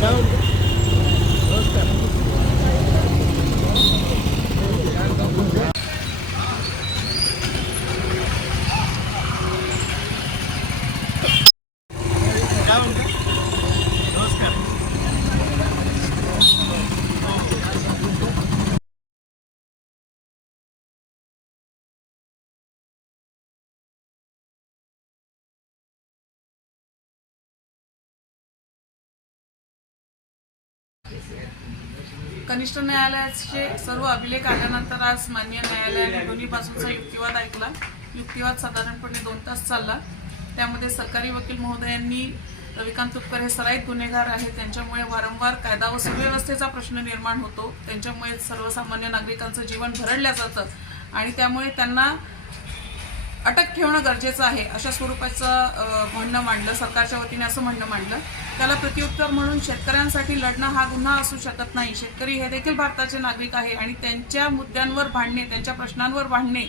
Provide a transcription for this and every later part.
Então... Down. कनिष्ठ न्यायालयाचे सर्व अभिलेख आल्यानंतर आज मान्य न्यायालयाने दोन्ही बाजूंचा युक्तिवाद ऐकला. युक्तिवाद साधारणपणे दोन तास चालला. त्यामध्ये सरकारी वकील महोदयांनी रविकांत तुपकर हे सराईत गुन्हेगार आहेत. त्यांच्यामुळे वारंवार कायदा व सुव्यवस्थेचा प्रश्न निर्माण होतो. त्यांच्यामुळे सर्वसामान्य नागरिकांचं जीवन भरडल्या जातं आणि त्यामुळे त्यांना अटक ठेवणं गरजेचं आहे अशा स्वरूपाचं म्हणणं मांडलं सरकारच्या वतीने असं म्हणणं मांडलं. त्याला प्रत्युत्तर म्हणून शेतकऱ्यांसाठी लढणं हा गुन्हा असू शकत नाही. शेतकरी हे देखील भारताचे नागरिक आहे आणि त्यांच्या मुद्द्यांवर भांडणे त्यांच्या प्रश्नांवर भांडणे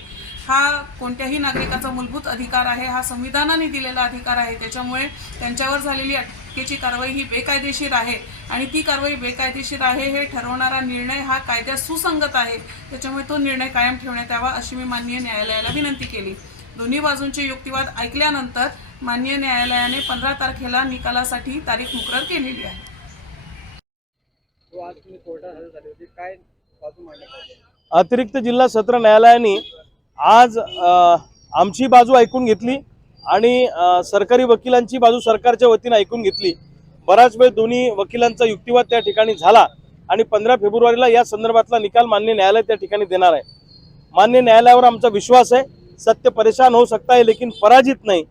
हा कोणत्याही नागरिकाचा मूलभूत अधिकार आहे. हा संविधानाने दिलेला अधिकार आहे. त्याच्यामुळे त्यांच्यावर झालेली अटकेची कारवाई ही बेकायदेशीर आहे आणि ती कारवाई बेकायदेशीर आहे हे ठरवणारा निर्णय हा कायद्यात सुसंगत आहे. त्याच्यामुळे तो निर्णय कायम ठेवण्यात यावा अशी मी माननीय न्यायालयाला विनंती केली. दोन्ही बाजूंचे युक्तिवाद ऐकल्यानंतर मान्य न्यायालयाने पंधरा तारखेला निकालासाठी तारीख मुकरर केलेली आहे. अतिरिक्त जिल्हा सत्र न्यायालयाने आज आमची बाजू ऐकून घेतली आणि सरकारी वकिलांची बाजू सरकारच्या वतीने ऐकून घेतली. बराच वेळ दोन्ही वकिलांचा युक्तिवाद त्या ठिकाणी झाला आणि पंधरा फेब्रुवारीला या संदर्भातला निकाल मान्य न्यायालय त्या ठिकाणी देणार आहे. मान्य न्यायालयावर आमचा विश्वास आहे. सत्य परेशान होऊ सकता है लेकिन पराजित नाही.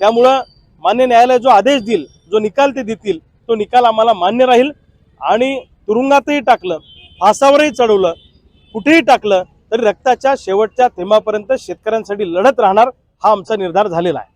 त्यामुळं मान्य न्यायालय जो आदेश देईल जो निकाल ते देतील तो निकाल आम्हाला मान्य राहील. आणि तुरुंगातही टाकलं फासावरही चढवलं कुठेही टाकलं तरी रक्ताच्या शेवटच्या थेंबापर्यंत शेतकऱ्यांसाठी लढत राहणार हा आमचा निर्धार झालेला आहे.